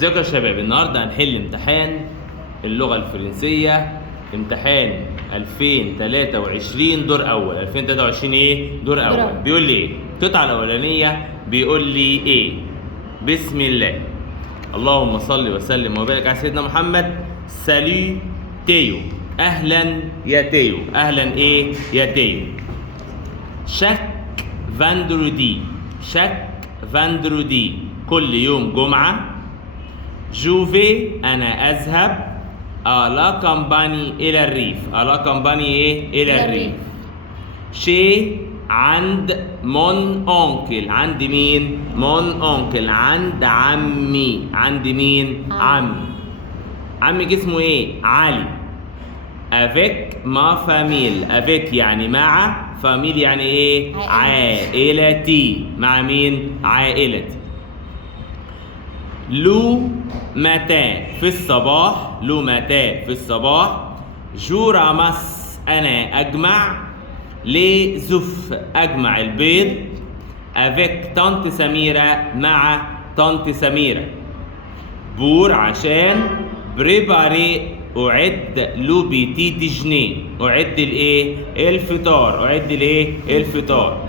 ازيكم يا شباب؟ النهارده هنحل امتحان اللغة الفرنسية، امتحان 2023 دور أول. 2023 إيه؟ دور أول. بيقول لي إيه؟ القطعة الأولانية بيقول لي إيه؟ بسم الله. اللهم صل وسلم وبارك على سيدنا محمد. سالي تيو. أهلا يا تيو. أهلا إيه؟ يا تيو. شاك فاندرودي. شاك فاندرودي. كل يوم جمعة. جوفي أنا أذهب. ألا كامباني إلى الريف. ألا كامباني إيه؟ إلى الريف. شي عند مون أونكل. عند مين؟ مون أونكل. عند عمي. عند مين؟ عمي. عمي اسمه إيه؟ علي. أفيك ما فاميل. أفيك يعني مع، فاميل يعني إيه؟ عائلتي. مع مين؟ عائلتي. لو متى في الصباح. لو متى في الصباح. جو رامس أنا أجمع. لي زف أجمع البيض. أفيك طنط سميرة مع طنط سميرة. بور عشان. بريباري أعد لو بيتي ديجني. أعد الإيه؟ الفطار. أعد الإيه؟ الفطار.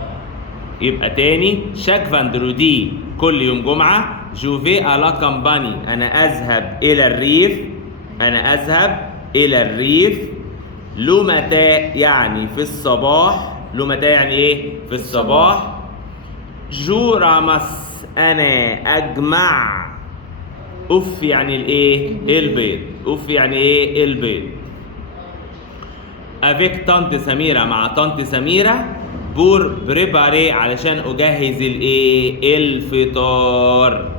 يبقى تاني شاك فاندرودي كل يوم جمعة. جوفي ألا كامباني أنا أذهب إلى الريف. أنا أذهب إلى الريف. لو متى يعني في الصباح. لو متى يعني إيه؟ في الصباح. جو رامس أنا أجمع. أف يعني الإيه؟ البيض. أف يعني إيه؟ البيض. أفيك طنط سميرة مع طنط سميرة. بور بريباري علشان أجهز الإيه؟ الفطار.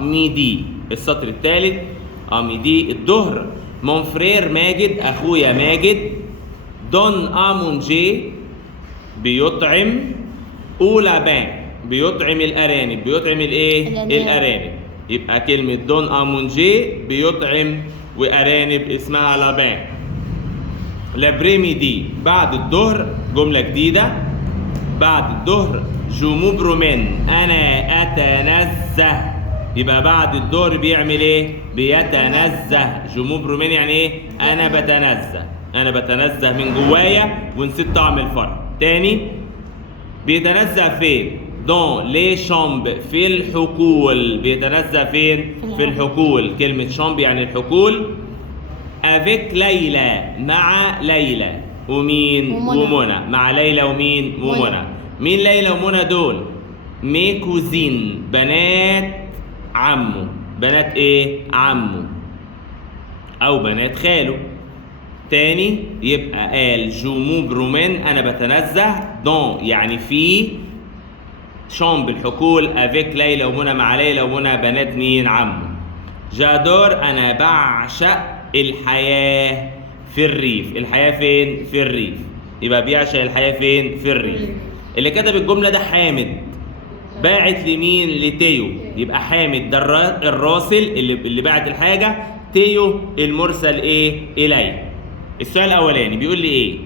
ميدي السطر الثالث. ميدي الظهر. مون فرير ماجد أخويا ماجد. دون مونجي بيطعم. أولا بان بيطعم الأرانب. بيطعم الإيه؟ الأرانب. يبقى كلمة دون مونجي بيطعم وأرانب اسمها لابان. لابريميدي بعد الظهر. جملة جديدة. بعد الظهر. جومو برومين أنا أتنزه. يبقى بعد الظهر بيعمل إيه؟ بيتنزه. جومو برومين يعني إيه؟ أنا بتنزه. أنا بتنزه من جوايا ونسيت طعم الفرح. تاني بيتنزه فين؟ دون لي شامب في الحقول. بيتنزه فين؟ في الحقول. كلمة شامب يعني الحقول. أفيك ليلى مع ليلى ومين؟ ومنى. مع ليلى ومين؟ ومنى. مين ليلى ومنى دول؟ مي كوزين بنات عمه. بنات ايه؟ عمه او بنات خاله. تاني يبقى قال جومو برومين انا بتنزه. دون يعني في. شامب الحقول. افيك ليلى ومنى مع ليلى ومنى بنات مين؟ عمه. جادور انا بعشق الحياة في الريف. الحياة فين؟ في الريف. يبقى بيعشق الحياة فين؟ في الريف. اللي كتب الجملة ده حامد. باعت لمين؟ لتيو. يبقى حامد ده الراسل اللي باعت الحاجة. تيو المرسل ايه؟ إليه. السؤال الأولاني بيقول لي ايه؟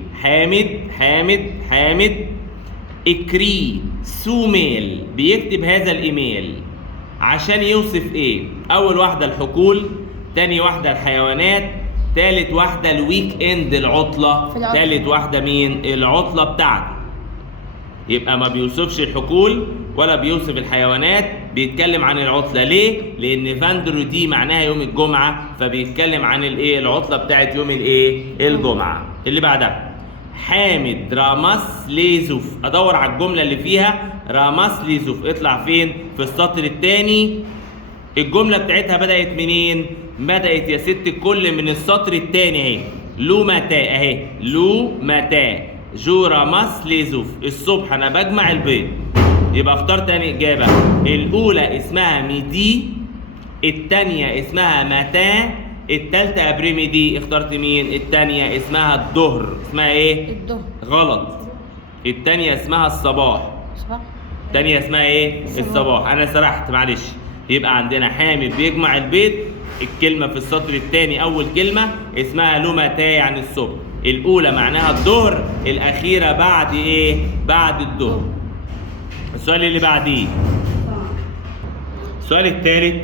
حامد اكري سوميل بيكتب هذا الإيميل عشان يوصف ايه؟ أول واحدة الحقول. تاني واحدة الحيوانات. تالت واحدة الويك اند العطلة. تالت واحدة مين؟ العطلة بتاعته. يبقى ما بيوصفش الحقول ولا بيوصف الحيوانات. بيتكلم عن العطلة. ليه؟ لأن فاندرودي معناها يوم الجمعة، فبيتكلم عن الايه؟ العطلة بتاعت يوم الايه؟ الجمعة. اللي بعدها حامد رامس ليزوف. أدور على الجملة اللي فيها رامس ليزوف. اطلع فين؟ في السطر الثاني. الجملة بتاعتها بدأت منين؟ بدأت يا ست الكل من السطر الثاني اهي. لو متى اهي. لو متى. جو رامس ليزوف. الصبح انا بجمع البيض. يبقى اختار تاني اجابة. الاولى اسمها ميدي. التانية اسمها متى. التالتة ابريميدي. اخترت مين؟ التانية اسمها الظهر. اسمها ايه؟ الظهر. غلط. التانية اسمها الصباح. التانية اسمها ايه؟ الصباح. انا سرحت معلش. يبقى عندنا حامد بيجمع البيض. الكلمة في السطر الثاني أول كلمة اسمها لو متى يعني الصبح. الأولى معناها الظهر. الأخيرة بعد إيه؟ بعد الظهر. السؤال اللي بعديه. السؤال الثالث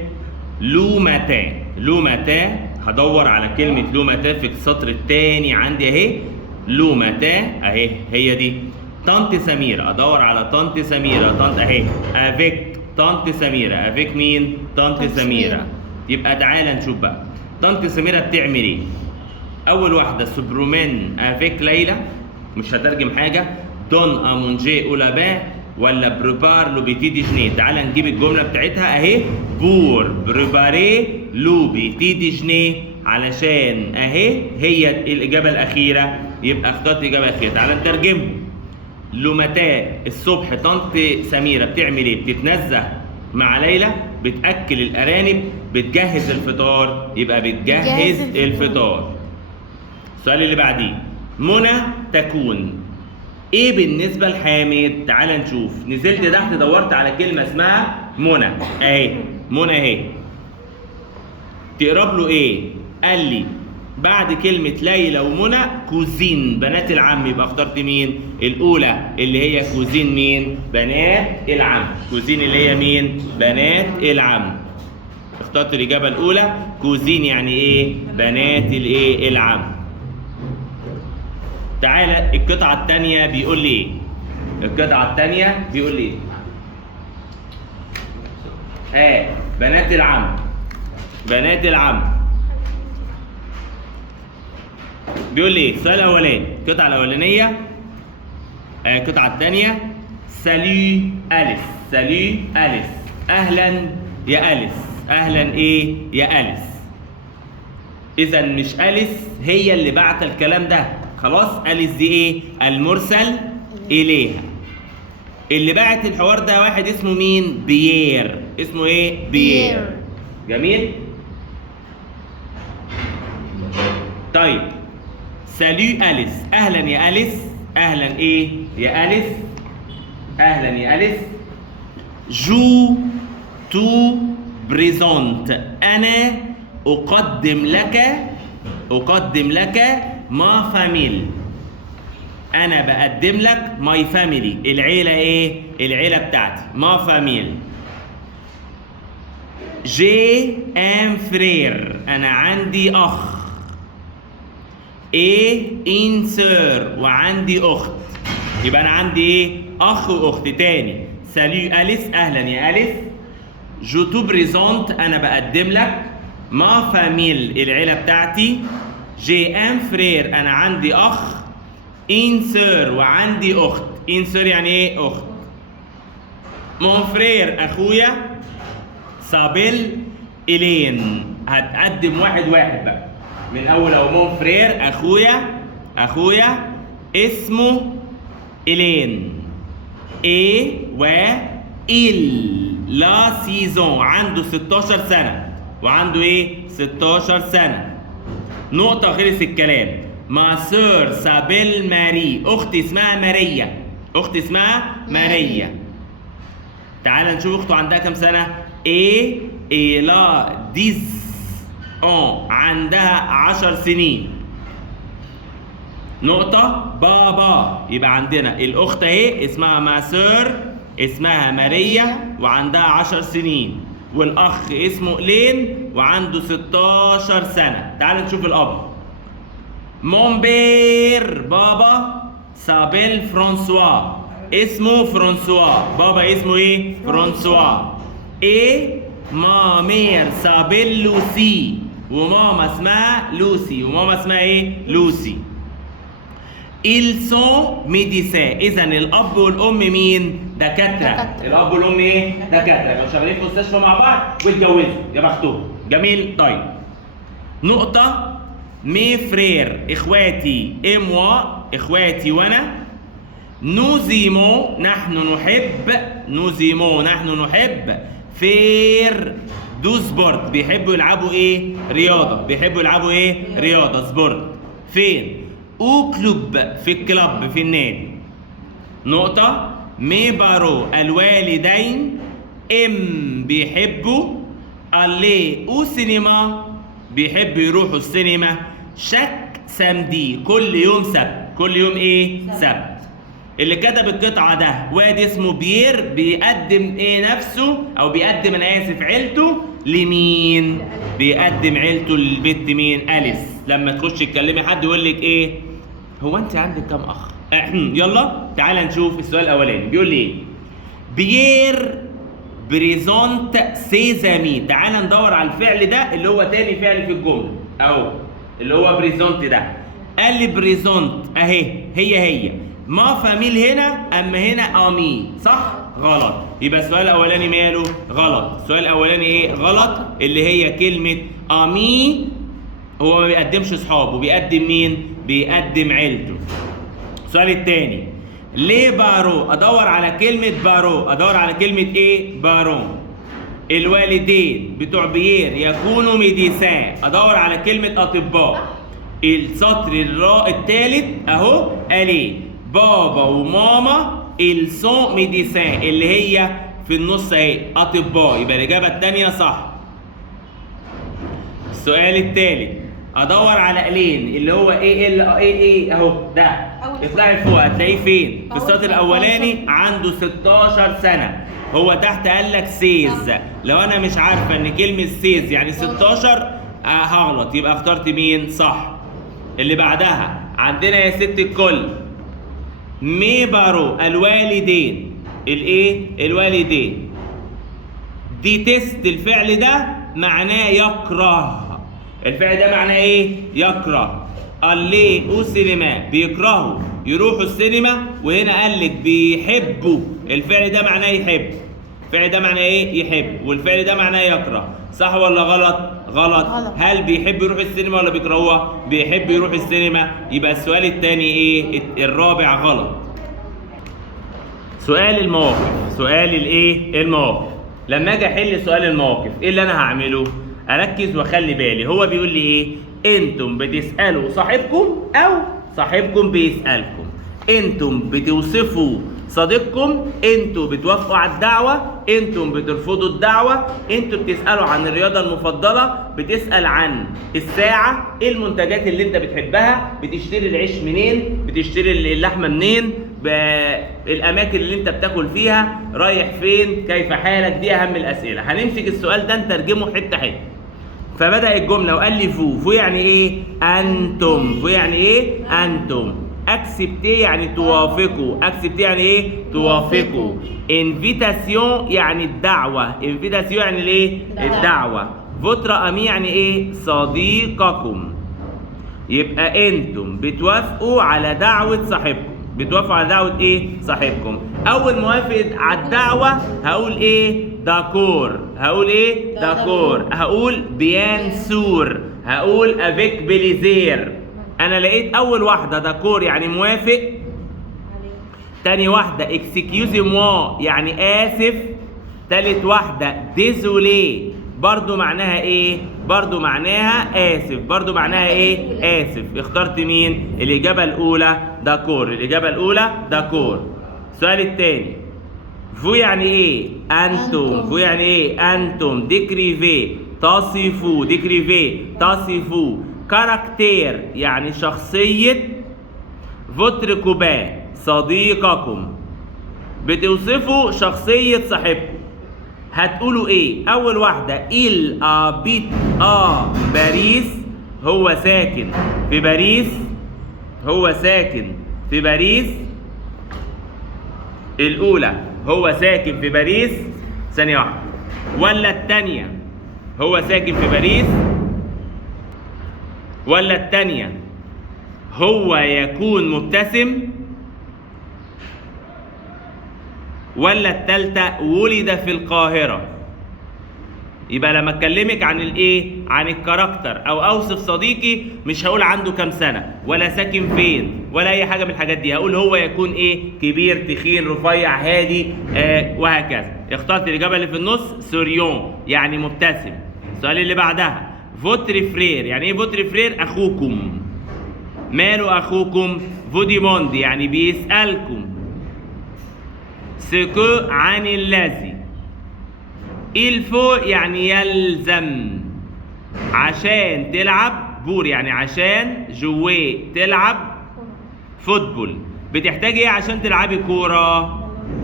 لو ماتان. لو ماتان هدور على كلمة لو ماتان في السطر الثاني عندي اهي. لو ماتان اهي هي دي. طنط سميرة ادور على طنط سميرة. طنط اهي افيك طنط سميرة. افيك مين؟ طنط سميرة. يبقى تعالى نشوف بقى طنط سميرة بتعمل ايه. اول واحدة سوبرومين افيك ليلى، مش هترجم حاجة. دون امونجي اولابان ولا بريبار لو بيتي ديجني. تعالى نجيب الجملة بتاعتها اهي. بور بريباري لو بيتي ديجني، علشان اهي هي الاجابة الاخيرة، يبقى اخترت الاجابة الاخيرة. تعالى نترجمه. لو متى الصبح طنط سميرة بتعمل ايه؟ بتتنزه مع ليلى، بتأكل الأرانب، بتجهز الفطار. يبقى بتجهز الفطار. السؤال اللي بعديه، منى تكون ايه بالنسبة لحامد؟ تعال نشوف. نزلت تحت دورت على كلمة اسمها منى اهي. منى اهي تقرب له ايه؟ قال لي بعد كلمة ليلى ومنى كوزين بنات العم. يبقى اخترت مين؟ الأولى اللي هي كوزين مين؟ بنات العم. كوزين اللي هي مين؟ بنات العم. اخترت الإجابة الأولى كوزين يعني إيه؟ بنات الإيه؟ العم. تعالى القطعة الثانية بيقول لي إيه؟ القطعة الثانية بيقول لي إيه؟ بنات العم. بنات العم بيقول لي السؤال الاولاني القطعه الاولانيه. القطعه الثانيه سالو اليس. سالو اليس اهلا يا اليس. اهلا ايه يا اليس. اذا مش اليس هي اللي بعت الكلام ده، خلاص. اليس دي ايه؟ المرسل اليها. اللي بعت الحوار ده واحد اسمه مين؟ بيير. اسمه ايه؟ بيير. جميل. طيب سالو أليس. أهلا يا أليس. أهلا إيه يا أليس؟ أهلا يا أليس. جو تو بريزونت. أنا أقدم لك ما فاميل. أنا بقدم لك ماي فاميلي. العيلة إيه؟ العيلة بتاعتي. ما فاميل. جي أم فرير. أنا عندي أخ. ايه ان سور وعندي اخت. يبقى انا عندي ايه؟ اخ واخت. تاني سالو اليس. اهلا يا اليس. جو تو بريزونت. انا بقدم لك ما فاميل العيله بتاعتي. جي ام فرير. انا عندي اخ. ان سور وعندي اخت. ان سور يعني ايه؟ اخت. مون فرير اخويا. سابيل الين. هتقدم واحد واحد بقى من اول. او مون فرير اخويا اسمه الين. ايه و لا سيزون. عنده 16 سنه وعنده ايه؟ 16 سنه. نقطه. خلص الكلام. ما سور سابيل ماري. اختي اسمها ماريا. اختي اسمها ماريا. تعال نشوف اخته عندها كام سنه. ايه لا ديز عندها 10 سنين. نقطة. بابا. يبقى عندنا الأخت اهي اسمها ماسور، اسمها ماريا وعندها 10 سنين، والأخ اسمه إلين وعنده 16 سنة. تعال نشوف الأب. مونبير بابا سابيل فرانسوا. اسمه فرانسوا. بابا اسمه ايه؟ فرانسوا. ايه ما مير سابيل لوسي. وماما اسمها لوسي. وماما اسمها ايه؟ لوسي. ils sont médecins. اذا الاب والام مين؟ دكاتره. الاب والام ايه؟ دكاتره. كانوا شغالين في مستشفى مع بعض واتجوزوا. يا بختهم. جميل. طيب نقطه. مي فرير اخواتي. موا اخواتي وانا. نوزيمو نحن نحب. نوزيمو نحن نحب. فير دو سبورت. بيحبوا يلعبوا ايه؟ رياضه. بيحبوا يلعبوا ايه؟ رياضه. سبورت. فين؟ او كلوب. في الكلب في النادي. نقطه. مي بارو الوالدين بيحبوا. اللي او سينما بيحبوا يروحوا السينما. شك سامدي كل يوم سبت. كل يوم ايه؟ سبت. اللي كتب القطعة ده واد اسمه بيير. بيقدم ايه نفسه او بيقدم انا اسف عيلته لمين؟ بيقدم عيلته للبت مين؟ أليس. لما تخش تكلمي حد يقول لك ايه؟ هو انت عندك كام اخ؟ يلا تعالى نشوف السؤال الاولاني بيقول لي ايه؟ بيير بريزونت سيزامي. تعالى ندور على الفعل ده اللي هو تاني فعل في الجمله اهو، اللي هو بريزونت ده. قال لي بريزونت اهي هي ما فاميل هنا، اما هنا امي، صح؟ غلط. يبقى السؤال الاولاني ماله؟ غلط. السؤال الاولاني ايه؟ غلط، اللي هي كلمه امي. هو ما بيقدمش اصحابه، بيقدم مين؟ بيقدم عيلته. السؤال الثاني ليه بارو؟ ادور على كلمه بارو. ادور على كلمه ايه؟ بارو. الوالدين بتوع بيير يكونوا ميديسان. ادور على كلمه اطباء. السطر الثالث اهو قال ايه؟ بابا وماما السون ميديسان، اللي هي في النص اهي اطباء. يبقى الاجابه الثانيه صح. السؤال الثالث ادور على قلين اللي هو ايه اهو ده. اطلعي فوق هتلاقيه فين؟ في السطر الاولاني عنده 16 سنه. هو تحت قال لك سيز. لو انا مش عارفه ان كلمه سيز يعني 16 هغلط، يبقى اخترت مين؟ صح. اللي بعدها عندنا يا ست الكل ميبارو الوالدين. الايه؟ الوالدين. دي تيست. الفعل ده معناه يكره. الفعل ده معناه ايه؟ يكره. اللي او سينما بيكرهوا يروحوا السينما، وهنا قال لك بيحبوا. الفعل ده معناه يحب. الفعل ده معناه ايه؟ يحب. والفعل ده معناه يكره. صح ولا غلط؟ غلط. هل بيحب يروح السينما ولا بيكرهوها؟ بيحب يروح السينما. يبقى السؤال الثاني ايه؟ الرابع غلط. سؤال المواقف. سؤال الايه؟ المواقف. لما اجي احل سؤال المواقف ايه اللي انا هعمله؟ اركز واخلي بالي. هو بيقول لي ايه؟ انتم بتسالوا صاحبكم او صاحبكم بيسالكم. انتم بتوصفوا صديقكم، انتوا بتوافقوا على الدعوه، انتم بترفضوا الدعوه، انتوا بتسالوا عن الرياضه المفضله، بتسال عن الساعه، ايه المنتجات اللي انت بتحبها، بتشتري العيش منين، بتشتري اللحمه منين، الاماكن اللي انت بتاكل فيها، رايح فين، كيف حالك. دي اهم الاسئله. هنمسك السؤال ده نترجمه حته حته. فبدا الجمله وقال لي فو يعني ايه؟ انتم. فو يعني ايه؟ انتم. اكسبتي يعني توافقوا. اكسبتي يعني ايه؟ توافقوا. انفيتاسيون يعني الدعوه. انفيتاسيون يعني الايه؟ الدعوه. فوتر امي يعني ايه؟ صديقكم. يبقى انتم بتوافقوا على دعوه صاحبكم. بتوافقوا على دعوه ايه؟ صاحبكم. اول موافق على الدعوه هقول ايه؟ داكور. هقول ايه؟ داكور. هقول بيان سور. هقول افيك بليزير. انا لقيت اول واحده داكور يعني موافق. تاني واحده اكسكيوزي موا يعني اسف. تالت واحده ديزولي برضو معناها ايه؟ برضو معناها اسف. برضو معناها ايه؟ اسف. اخترت مين؟ الاجابه الاولى داكور. الاجابه الاولى داكور. السؤال الثاني فو يعني ايه؟ انتم. فو يعني ايه؟ انتم. ديكريفي تصفوا. ديكريفي تصفوا. كاركتير يعني شخصية. فوتر كوبان صديقكم. بتوصفوا شخصية صاحبكم. هتقولوا ايه؟ اول واحدة il habite à باريس. هو ساكن في باريس. هو ساكن في باريس. الاولى هو ساكن في باريس. ثانية واحدة. ولا الثانية هو ساكن في باريس. ولا الثانية هو يكون مبتسم. ولا الثالثة ولد في القاهرة. يبقى لما اكلمك عن الايه؟ عن الكاركتر او اوصف صديقي مش هقول عنده كام سنة ولا ساكن فين ولا اي حاجة من الحاجات دي. هقول هو يكون ايه؟ كبير، تخين، رفيع، هادي، وهكذا. اخترت الاجابة اللي في النص سوريون يعني مبتسم. السؤال اللي بعدها فوتر فرير. يعني ايه فوتر فرير؟ اخوكم. ماله اخوكم؟ فوديموند يعني بيسألكم. سكو عن الذي. الفو يعني يلزم. عشان تلعب. بور يعني عشان. جوي تلعب فوتبول. بتحتاج ايه عشان تلعبي كورة؟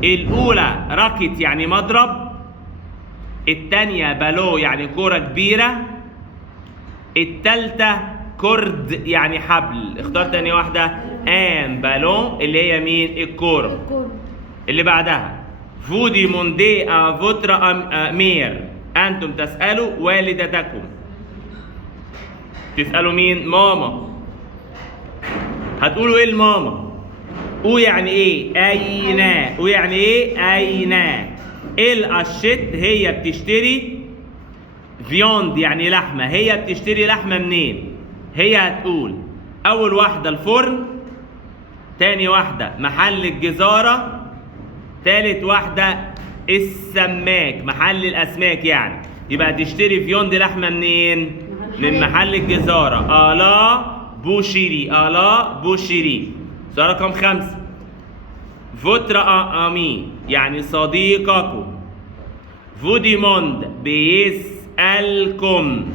الاولى راكت يعني مضرب. التانية بالو يعني كورة كبيرة. التالتة كورد يعني حبل. اختار تاني واحدة. ان بالون اللي هي مين؟ الكورة. اللي بعدها vous demandez à votre mère. أنتم تسألوا والدتكم. تسألوا مين؟ ماما. هتقولوا إيه الماما؟ أو يعني إيه؟ أين. أو يعني إيه؟ أين. الأشت هي بتشتري فيوند يعني لحمة. هي بتشتري لحمة منين؟ هي هتقول أول واحدة الفرن، تاني واحدة محل الجزارة، تالت واحدة السماك محل الأسماك يعني. يبقى تشتري فيوند لحمة منين؟ من محل الجزارة. ألا بوشيري. ألا بوشيري. سؤال رقم 5. فوتر أمي يعني صديقكم. فوديموند بيسألكم.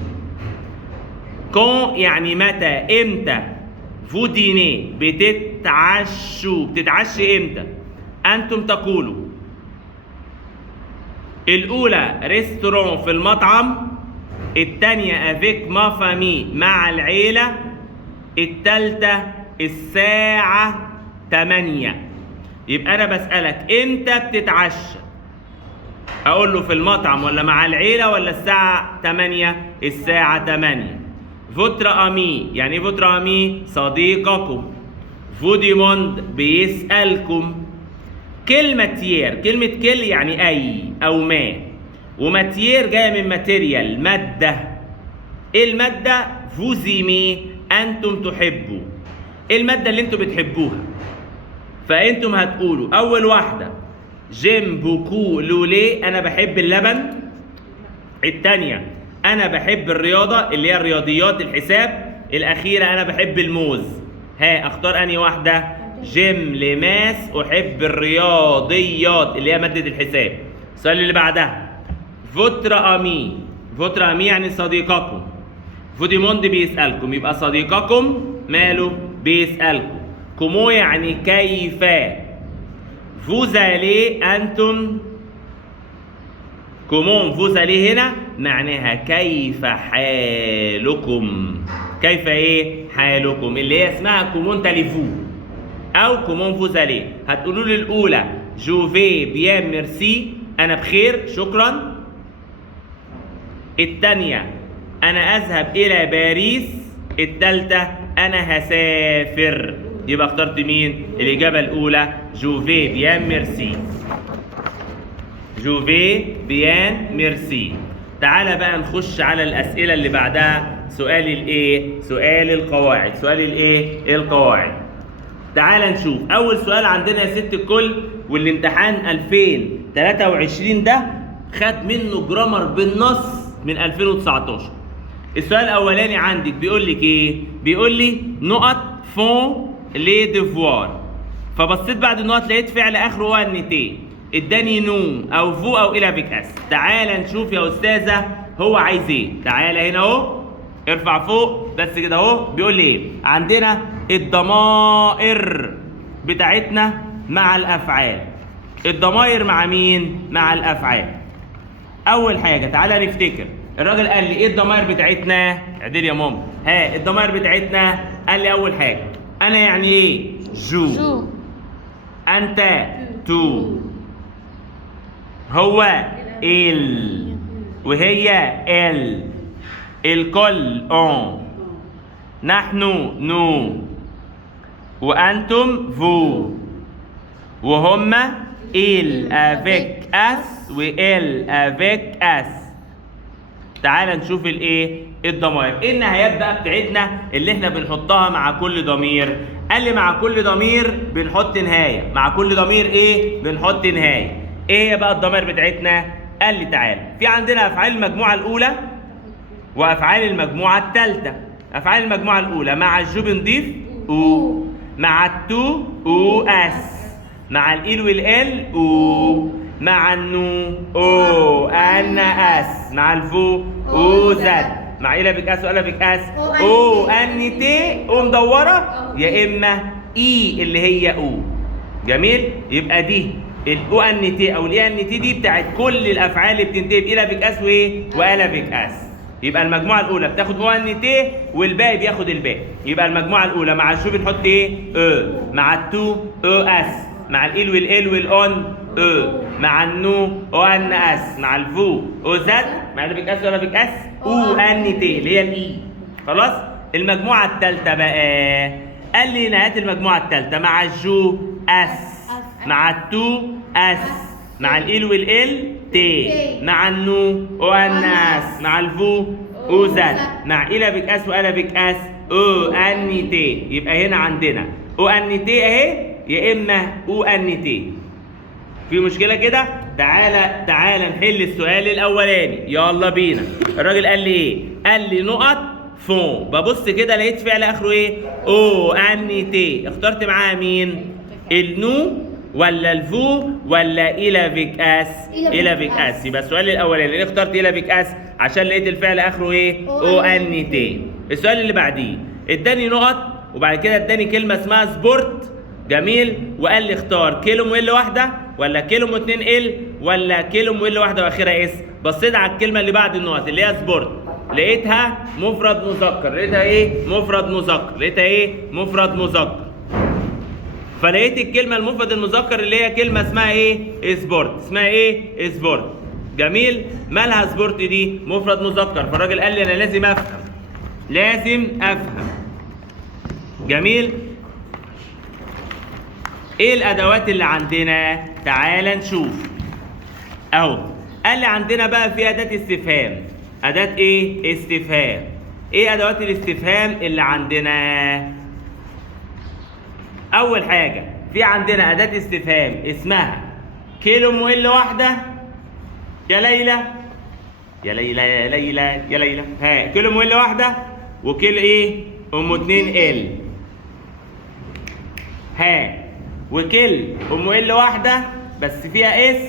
كون يعني متى، امتى. فوديني بتتعشوا. بتتعشي امتى؟ أنتم تقولوا. الأولى ريستورون في المطعم، الثانية افيك ما فامي مع العيلة، الثالثة الساعة 8. يبقى أنا بسألك إمتى بتتعشى؟ أقول له في المطعم ولا مع العيلة ولا الساعة 8؟ الساعة 8. فوتر أمي يعني إيه فوتر أمي؟ صديقكم. فوديموند بيسألكم. كلمة كل يعني أي أو ما، وماتير جاية من ماتيريال مادة. إيه المادة؟ فوزيمي أنتم تحبوا. إيه المادة اللي أنتم بتحبوها؟ فأنتم هتقولوا أول واحدة جيم بوكو لولي أنا بحب اللبن. الثانية أنا بحب الرياضة اللي هي الرياضيات الحساب. الأخيرة أنا بحب الموز. ها أختار أنهي واحدة؟ جيم لماس أحب الرياضيات اللي هي مادة الحساب. السؤال اللي بعدها فوتر أمي. فوتر أمي يعني صديقكم. فوديموند بيسألكم. يبقى صديقكم ماله؟ بيسألكم. كومو يعني كيف. فوزالي أنتم. كومون فوزالي هنا معناها كيف حالكم. كيف إيه؟ حالكم اللي هي اسمها كومون تاليفو أو كومون فوزالي. هتقولوا لي الأولى جوفي بيان ميرسي أنا بخير شكرا. الثانية أنا أذهب إلى باريس. الثالثة أنا هسافر. يبقى اخترت مين؟ الإجابة الأولى جوفي بيان ميرسي. جوفي بيان ميرسي. تعالى بقى نخش على الأسئلة اللي بعدها. سؤال الإيه؟ سؤال القواعد. سؤال الإيه؟ القواعد. تعالى نشوف أول سؤال عندنا يا ست الكل، والامتحان 2023 ده خد منه جرامر بالنص من 2019. السؤال الأولاني عندك بيقول لك إيه؟ بيقول لي نقط فون لي ديفوار. فبصيت بعد النقط لقيت فعل آخره هو النتي. اداني نو أو فو أو إلى بك أس. تعالى نشوف يا أستاذة هو عايز إيه. تعالى هنا أهو ارفع فوق بس كده أهو. بيقول لي إيه؟ عندنا الضمائر بتاعتنا مع الأفعال. الضمائر مع مين؟ مع الأفعال. أول حاجة تعالى نفتكر. الراجل قال لي إيه الضمائر بتاعتنا؟ اعدل يا ماما. ها الضمائر بتاعتنا قال لي أول حاجة أنا يعني إيه؟ جو. أنت تو. هو إل وهي إل. الكل أون. نحن نو. وأنتم فو. وهم إل أفيك أس وإل أفيك أس. تعال نشوف الإيه؟ الضمائر. إيه النهايات بقى بتاعتنا اللي إحنا بنحطها مع كل ضمير؟ قال لي مع كل ضمير بنحط نهاية. مع كل ضمير إيه؟ بنحط نهاية. إيه هي بقى الضمائر بتاعتنا؟ قال لي تعال في عندنا أفعال المجموعة الأولى وأفعال المجموعة الثالثة. أفعال المجموعة الأولى مع الجو بنضيف أو، مع التو أو أس، مع الإل والإل أو، مع النو أو أن أس، مع الفو أو زد، مع إلى بك أس وإلى بك أس أو أن تي أو مدورة يا إما إي اللي هي أو. جميل؟ يبقى دي الاو ان تي او الاي ان تي دي بتاعت كل الافعال اللي بتنتهي بالافيك اس وايه؟ والافيك اس. يبقى المجموعه الاولى بتاخد او ان تي والباقي بياخد الباقي. يبقى المجموعه الاولى مع الشو بنحط ايه؟ او، مع التو او اس، مع ال والال والاون او، مع النو او ان اس، مع الفو او زد، مع الافيك اس والافيك اس او ان تي اللي هي الاي. خلاص؟ المجموعه الثالثه بقى قال لي نهايه المجموعه الثالثه مع الجو اس، مع التو اس، مع ال والال تي، مع النو او ان اس، مع الفو او زد، مع الافيك اس والافيك اس او ان تي. يبقى هنا عندنا او ان تي اهي يا اما او ان تي. في مشكله كده؟ تعالى نحل السؤال الاولاني. يلا بينا. الراجل قال لي ايه؟ قال لي نقط فون. ببص كده لقيت فعل اخره ايه؟ او ان تي. اخترت معاها مين؟ النو ولا الفو ولا الافيك اس؟ الافيك اس. يبقى السؤال الاولاني ليه اخترت الافيك اس؟ عشان لقيت الفعل اخره ايه؟ او ان تي. السؤال اللي بعديه اداني نقط وبعد كده اداني كلمه اسمها سبورت. جميل. وقال لي اختار كيلو ال واحده ولا كيلو 2 ال ولا كيلو ال واحده واخرها اس. بصيت على الكلمه اللي بعد النقط اللي هي سبورت، لقيتها مفرد مذكر. لقيتها ايه؟ مفرد مذكر. لقيتها ايه؟ مفرد مذكر. فلقيت الكلمه المفرد المذكر اللي هي كلمه اسمها ايه؟ سبورت. اسمها ايه؟ سبورت. جميل. مالها سبورت دي؟ مفرد مذكر. فالراجل قال لي انا لازم افهم. لازم افهم. جميل. ايه الادوات اللي عندنا؟ تعال نشوف. اهو قال لي عندنا بقى في اداه استفهام. اداه ايه؟ استفهام. ايه ادوات الاستفهام اللي عندنا؟ اول حاجه في عندنا اداه استفهام اسمها كيلو ال واحده. يا ليلى يا ليلى يا ليلى يا ليلى. ها كيلو ال واحده وكيلو ايه؟ 2 ال. ها وكل ال واحده بس فيها اس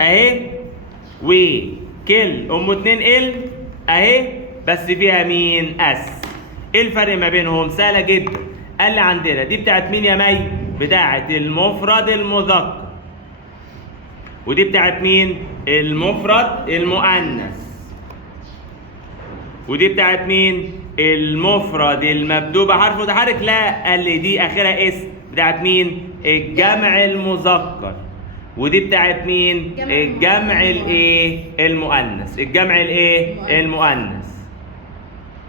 اهي، وكل 2 ال اهي بس فيها مين؟ اس. ايه الفرق ما بينهم؟ سهله جدا. قال لي عندنا دي بتاعت مين يا مي؟ بتاعت المفرد المذكر. ودي بتاعت مين؟ المفرد المؤنث. ودي بتاعت مين؟ المفرد المبدوء بحرف متحرك. لا، قال لي دي اخرها اس. بتاعت مين؟ الجمع المذكر. ودي بتاعت مين؟ الجمع الايه؟ المؤنث. الجمع الايه؟ المؤنث.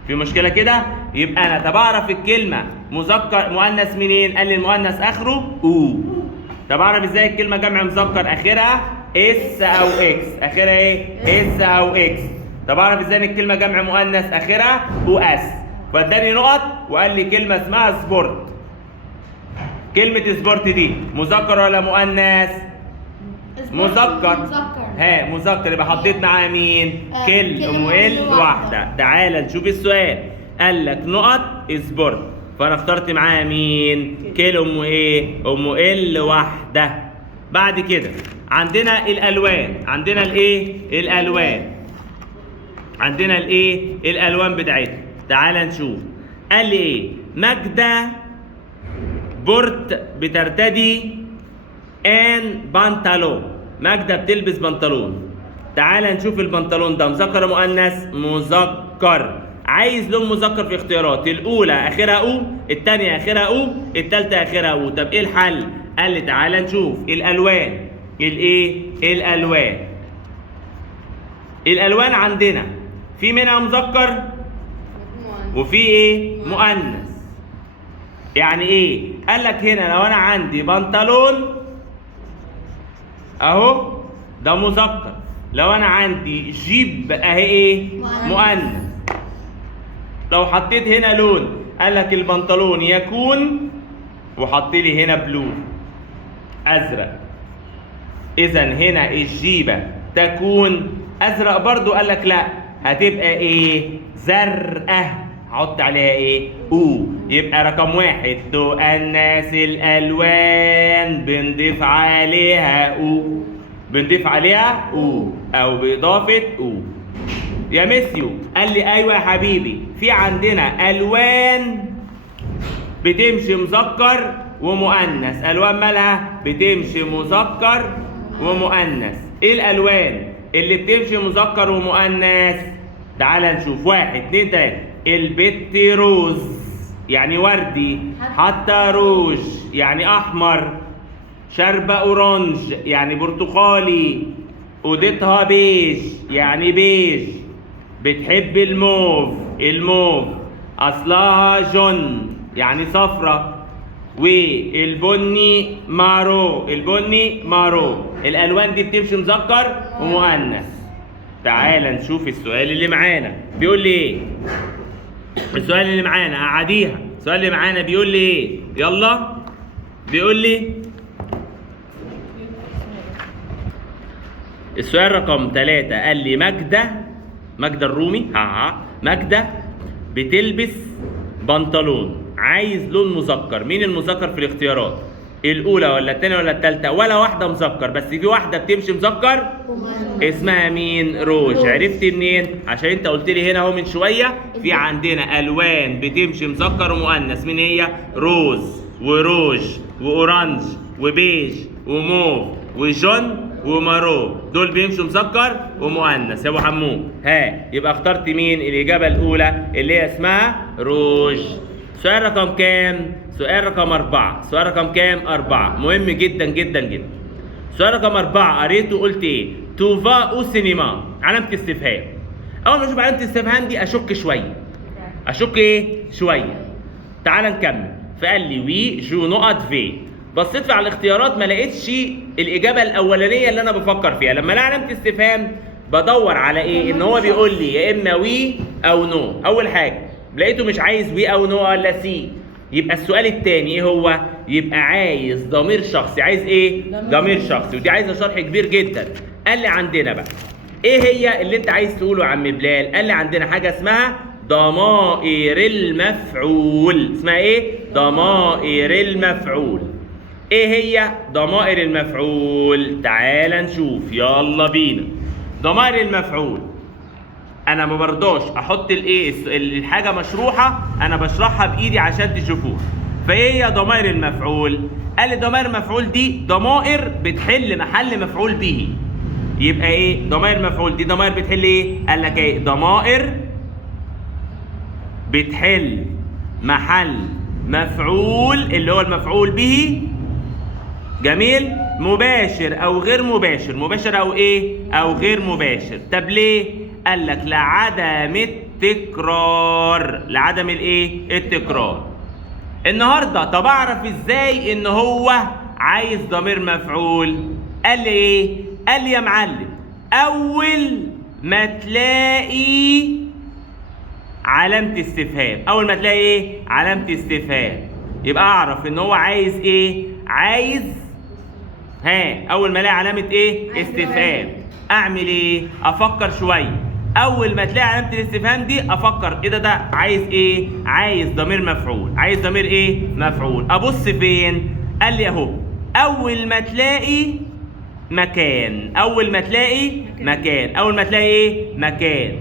في مشكله كده؟ يبقى انا طب اعرف الكلمه مذكر مؤنث منين؟ قال لي المؤنث اخره او. طب اعرف ازاي الكلمه جمع مذكر اخرها اس او اكس؟ اخرها ايه؟ اس او اكس. طب اعرف ازاي ان الكلمه جمع مؤنث اخرها او اس؟ فاداني نقط وقال لي كلمه اسمها سبورت. كلمه سبورت دي مذكر ولا مؤنث؟ مذكر. ها مذكر. يبقى حطيت معاها مين؟ كل ال واحده. تعال نشوف السؤال. قال لك نقط سبورت، فانا اخترت معاها مين؟ كيلو ايه؟ ال واحده. بعد كده عندنا الالوان. عندنا الايه؟ الالوان. عندنا الايه؟ الالوان بتاعتها. تعال نشوف. قال لي ايه؟ ماجدة بورت بترتدي ان بنطلون. ماجدة بتلبس بنطلون. تعال نشوف البنطلون ده مذكر ولا مؤنث؟ مذكر. عايز لون مذكر في اختيارات. الاولى اخرها او، الثانيه اخرها او، الثالثه اخرها او. طب ايه الحل؟ قال لي تعال نشوف الالوان. الايه؟ الالوان. الالوان عندنا في منها مذكر وفي ايه؟ مؤنث. يعني ايه؟ قال لك هنا لو انا عندي بنطلون اهو ده مذكر. لو انا عندي جيب اهي ايه؟ مؤنث. لو حطيت هنا لون قال لك البنطلون يكون، وحط لي هنا بلو ازرق. اذا هنا الجيبه تكون ازرق برضو. قال لك لا، هتبقى ايه؟ زرقاء. هحط عليها ايه؟ او. يبقى رقم واحد تؤنث الالوان بنضيف عليها او. بنضيف عليها او باضافه او. يا ميسيو قال لي ايوه يا حبيبي، في عندنا الوان بتمشي مذكر ومؤنث. الوان مالها؟ بتمشي مذكر ومؤنث. ايه الالوان اللي بتمشي مذكر ومؤنث؟ تعال نشوف. 1 2 3. البت روز يعني وردي، حتى روج يعني احمر، شاربة اورانج يعني برتقالي، اوديتها بيج يعني بيج، بتحب الموف، اصلها جون يعني صفرة، والبني مارو، الالوان دي بتمشي مذكر ومؤنث. تعال نشوف السؤال اللي معانا بيقول لي ايه. السؤال اللي معانا اعاديها. السؤال اللي معانا بيقول لي ايه؟ يلا بيقول لي السؤال رقم 3. قال لي ماجدة الرومي ماجدة بتلبس بنطلون، عايز لون مذكر. مين المذكر في الاختيارات؟ الاولى ولا الثانيه ولا الثالثه؟ ولا واحده مذكر، بس في واحده بتمشي مذكر اسمها مين؟ روج. عرفت منين؟ عشان انت قلت لي هنا اهو من شويه في عندنا الوان بتمشي مذكر ومؤنث. مين هي؟ روز وروج واورانج وبيج وموف وجون ومارو، دول بيمشوا مذكر ومؤنث يا ابو حمود. يبقى اخترت مين؟ الاجابه الاولى اللي هي اسمها روج. سؤال رقم كام؟ سؤال رقم 4. سؤال رقم كام؟ 4. مهم جدا جدا جدا. سؤال رقم 4 قريته قلت ايه؟ توفا او سينما، علامة استفهام. أول ما أشوف علامة الاستفهام دي أشك شوية. أشك إيه؟ شوية. تعال نكمل. فقال لي وي جو نقط في. بصيت على الاختيارات ما لقيتش الإجابة الأولانية اللي أنا بفكر فيها. لما ألاقي علامة استفهام بدور على إيه؟ إن هو بيقول لي يا إما وي أو نو. أول حاجة لقيته مش عايز وي أو نو ولا سي. يبقى السؤال الثاني ايه هو؟ يبقى عايز ضمير شخصي. عايز ايه؟ ضمير شخصي، ودي عايزه شرح كبير جدا. قال لي عندنا بقى ايه هي اللي انت عايز تقوله يا عم بلال؟ قال لي عندنا حاجه اسمها ضمائر المفعول. اسمها ايه؟ ضمائر المفعول. ايه هي ضمائر المفعول؟ تعال نشوف، يلا بينا. ضمائر المفعول انا ما برضاش احط الحاجه مشروحه، انا بشرحها بايدي عشان تشوفوها. فايه هي ضمائر المفعول؟ قال لي ضمائر المفعول دي ضمائر بتحل محل مفعول به. يبقى ايه ضمائر المفعول دي؟ ضمائر بتحل ايه؟ قال لك ايه؟ ضمائر بتحل محل مفعول اللي هو المفعول به. جميل. مباشر او غير مباشر. مباشر او ايه؟ او غير مباشر. طب ليه؟ قال لك لعدم التكرار. لعدم الايه؟ التكرار. النهارده طب اعرف ازاي ان هو عايز ضمير مفعول؟ قال لي ايه؟ قال لي يا معلم اول ما تلاقي علامة استفهام. اول ما تلاقي ايه؟ علامة استفهام. يبقى اعرف ان هو عايز ايه؟ عايز اول ما الاقي علامة ايه؟ استفهام. اعمل ايه؟ افكر شوية. اول ما تلاقي علامة الاستفهام دي افكر ايه ده عايز ايه؟ عايز ضمير مفعول. عايز ضمير ايه؟ مفعول. ابص فين؟ قال لي اهو اول ما تلاقي مكان. اول ما تلاقي مكان. اول ما تلاقي ايه؟ مكان.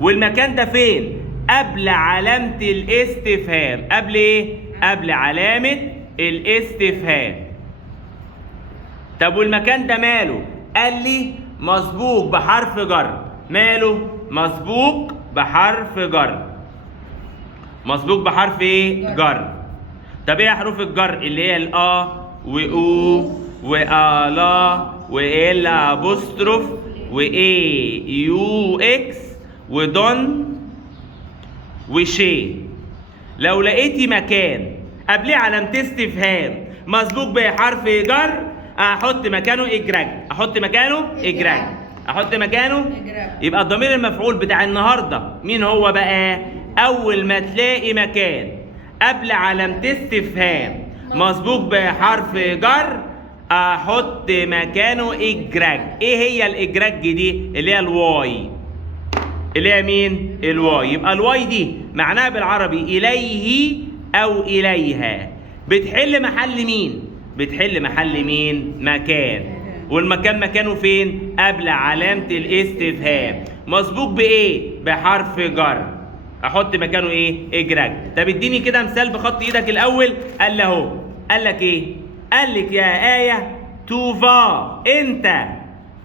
والمكان ده فين؟ قبل علامة الاستفهام. قبل ايه؟ قبل علامة الاستفهام. طب والمكان ده ماله؟ قال لي مسبوق بحرف جر. ماله؟ مسبوق بحرف جر. مسبوق بحرف ايه؟ جر. طب ايه حروف الجر؟ اللي هي الآ وأو وآلا وإل أبوستروف وإيه يو إكس ودون وشي. لو لقيتي مكان قبليه علامة استفهام مسبوق بحرف جر احط مكانه اجراج. احط مكانه اجراج. احط مكانه. يبقى الضمير المفعول بتاع النهارده مين هو بقى؟ اول ما تلاقي مكان قبل علامة استفهام مسبوق بحرف جر احط مكانه اجراج. ايه هي الاجراج دي؟ اللي هي الواي. اللي هي مين؟ الواي. يبقى الواي دي معناها بالعربي اليه او اليها. بتحل محل مين؟ بتحل محل مين؟ مكان. والمكان مكانه فين؟ قبل علامة الاستفهام مسبوق بايه؟ بحرف جر. احط مكانه ايه؟ اجراج. طب اديني كده مثال بخط ايدك الاول. قال له اهو. قال لك ايه؟ قال لك يا آية توفا انت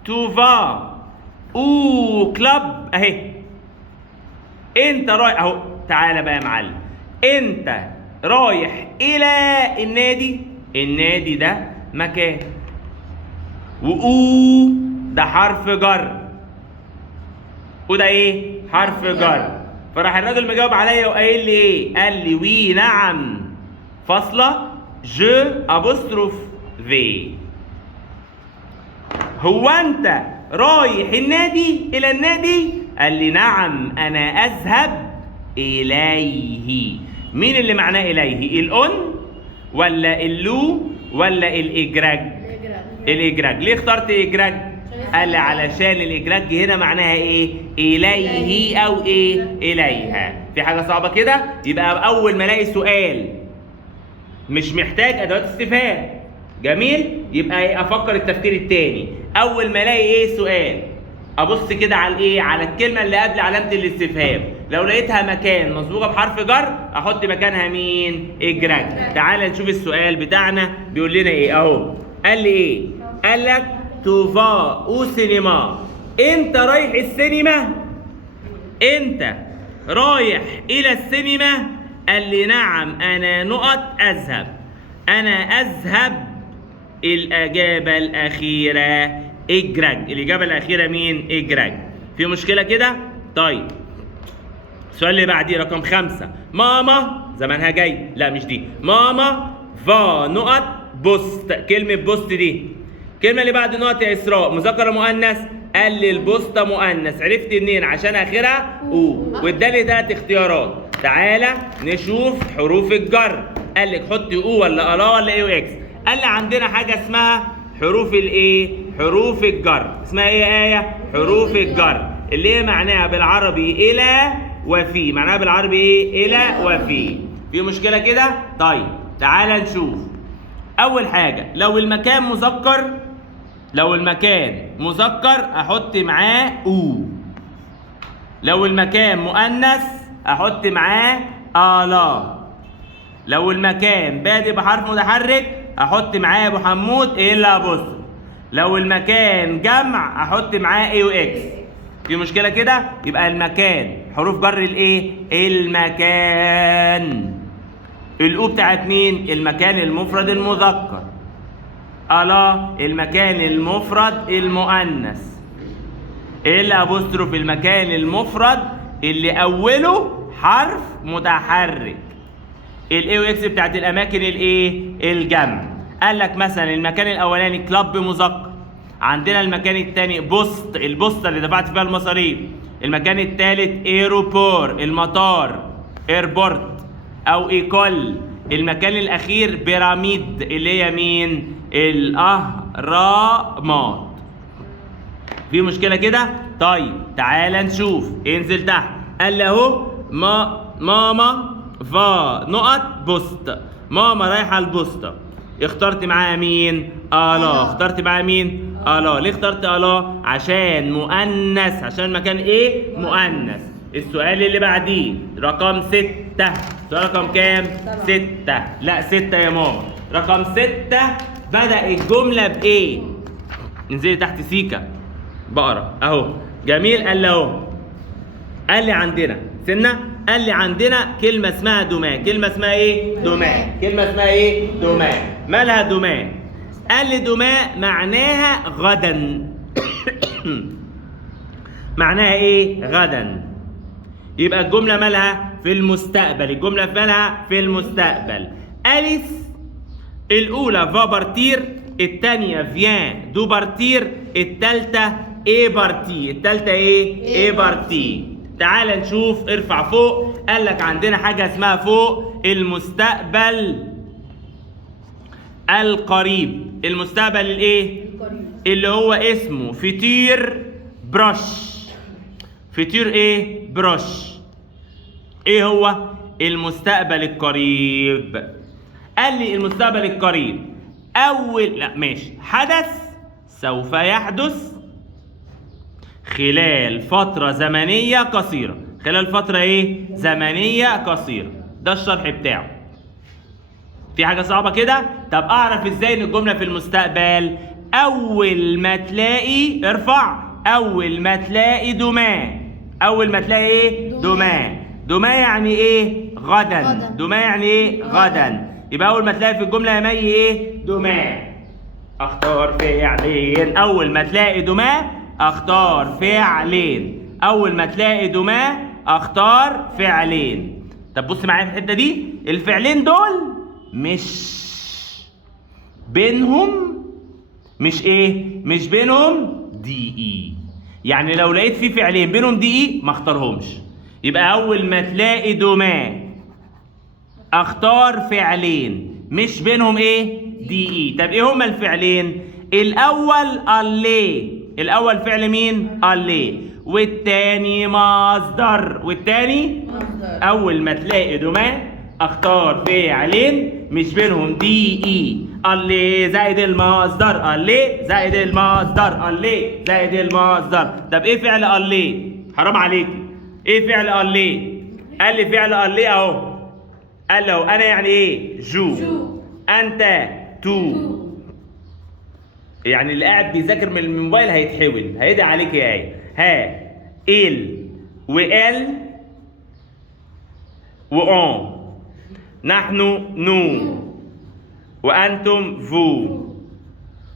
توفا او كلاب اهي. انت رايح اهو، تعالى بقى يا معلم، انت رايح الى النادي. النادي ده مكان، واو ده حرف جر، وده ايه؟ حرف جر. فراح الراجل مجاوب عليا وقايل لي ايه؟ قال لي وي نعم فاصله جو ابوستروف في. هو انت رايح النادي الى النادي؟ قال لي نعم انا اذهب اليه. مين اللي معناه اليه؟ الأن ولا اللو ولا الاجراج؟ الاجراج. ليه اخترت اجراج؟ قال لي علشان الاجراج هنا معناها ايه؟ اليه او ايه؟ اليها. في حاجه صعبه كده؟ يبقى اول ما الاقي سؤال مش محتاج ادوات استفهام، جميل، يبقى افكر التفكير التاني. اول ما الاقي ايه سؤال ابص كده على الايه؟ على الكلمه اللي قبل علامه الاستفهام. لو لقيتها مكان مسبوقه بحرف جر احط مكانها مين؟ اجراج. تعال نشوف السؤال بتاعنا بيقول لنا ايه اهو. قال لي ايه؟ قال لك توفا او سينما. انت رايح السينما؟ انت رايح الى السينما؟ قال لي نعم انا اذهب. انا اذهب. الاجابه الاخيره اجراج. الاجابه الاخيره مين؟ اجراج. في مشكله كده؟ طيب السؤال اللي بعديه رقم 5. ماما زمانها جاي، لا مش دي. ماما فا بوست. كلمه بوست دي الكلمه اللي بعد نقط يا اسراء مذكر مؤنث؟ قال لي البوسطه مؤنث. عرفت منين؟ عشان اخرها او، وادالي 3 اختيارات. تعالى نشوف حروف الجر. قال لك حطي او ولا الا ولا اي واكس. قال لي عندنا حاجه اسمها حروف الايه؟ حروف الجر. اسمها ايه يا آية؟ حروف الجر، اللي هي معناها بالعربي الى وفي. معناها بالعربي ايه؟ الى وفي. في مشكله كده؟ طيب تعالى نشوف. اول حاجه لو المكان مذكر، لو المكان مذكر احط معاه او. لو المكان مؤنث احط معاه الا. لو المكان بادئ بحرف متحرك احط معاه ابو حمود الا بص. لو المكان جمع احط معاه اي واكس. في مشكله كده؟ يبقى المكان حروف جر الايه؟ المكان. الاو بتاعت مين؟ المكان المفرد المذكر. الا المكان المفرد المؤنث. الابوستروف المكان المفرد اللي اوله حرف متحرك. الاي واكس بتاعت الاماكن الايه؟ الجمع. قال لك مثلا المكان الاولاني كلاب مذكر، عندنا المكان الثاني بوست، البوسطه اللي دفعت فيها المصاريف. المكان الثالث ايروبور، المطار، ايربورت او ايكول. المكان الاخير بيراميد اللي هي مين؟ الاهرامات. في مشكله كده؟ طيب تعالى نشوف. انزل تحت. قال لي اهو ماما فا بوست. ماما رايحه البوسطه. اخترت معاها مين؟ الا. اخترت معاها مين؟ الا. ليه اخترت الا؟ عشان مؤنث، عشان المكان ايه؟ مؤنث. السؤال اللي بعديه رقم 6. السؤال رقم كام؟ 6. لا 6 يا ماما. رقم 6 بدأ الجمله بايه؟ انزلي تحت سيكا بقرا اهو. جميل. قال لي اهو، قال لي عندنا سنه، قال لي عندنا كلمه اسمها دومان. كلمه اسمها ايه؟ دومان. كلمه اسمها ايه؟ دومان. مالها دومان؟ قال لي دومان معناها غدا. معناها ايه؟ غدا. يبقى الجمله مالها؟ في المستقبل. الجمله مالها؟ في المستقبل. أليس الاولى فا بارتير، الثانيه فيان دو بارتير، الثالثه ايه بارتي. الثالثه ايه بارتي. تعال نشوف. ارفع فوق. قال لك عندنا حاجه اسمها فوق المستقبل القريب. المستقبل الايه؟ اللي هو اسمه فيتير بروش. فيتير ايه؟ بروش. ايه هو؟ المستقبل القريب. قال لي المستقبل القريب لا ماشي، حدث سوف يحدث خلال فترة زمنية قصيرة. خلال فترة ايه؟ زمنية قصيرة. ده الشرح بتاعه. في حاجة صعبة كده؟ طب اعرف ازاي ان الجمله في المستقبل؟ اول ما تلاقي ارفع، اول ما تلاقي دما. اول ما تلاقي ايه؟ دما. دما يعني ايه؟ غدا. دما يعني ايه؟ غدا. يبقى اول ما تلاقي في الجمله يا مي ايه؟ دما. اختار فعلين. اول ما تلاقي دما اختار فعلين. اول ما تلاقي دما اختار فعلين. طب بص معايا في الحته دي، الفعلين دول مش بينهم، مش ايه؟ مش بينهم دي اي. يعني لو لقيت في فعلين بينهم دي اي ما اختارهمش. يبقى اول ما تلاقي دما اختار فعلين مش بينهم ايه؟ دي اي. طب ايه هما الفعلين؟ الاول اللي، الاول فعل مين؟ اللي، والتاني مصدر، والتاني مصدر. اول ما تلاقي دما اختار فعلين مش بينهم دي اي. اللي زائد المصدر، اللي زائد المصدر، اللي زائد المصدر. طب ايه فعل اللي؟ حرام عليك، ايه فعل اللي؟ قال لي فعل اللي اهو. قال له انا يعني ايه؟ جو. انت تو. يعني اللي قاعد بيذاكر من الموبايل هيتحول، هيدعي عليك يا ايه. ها ال وال وان. نحن نو، وانتم فو،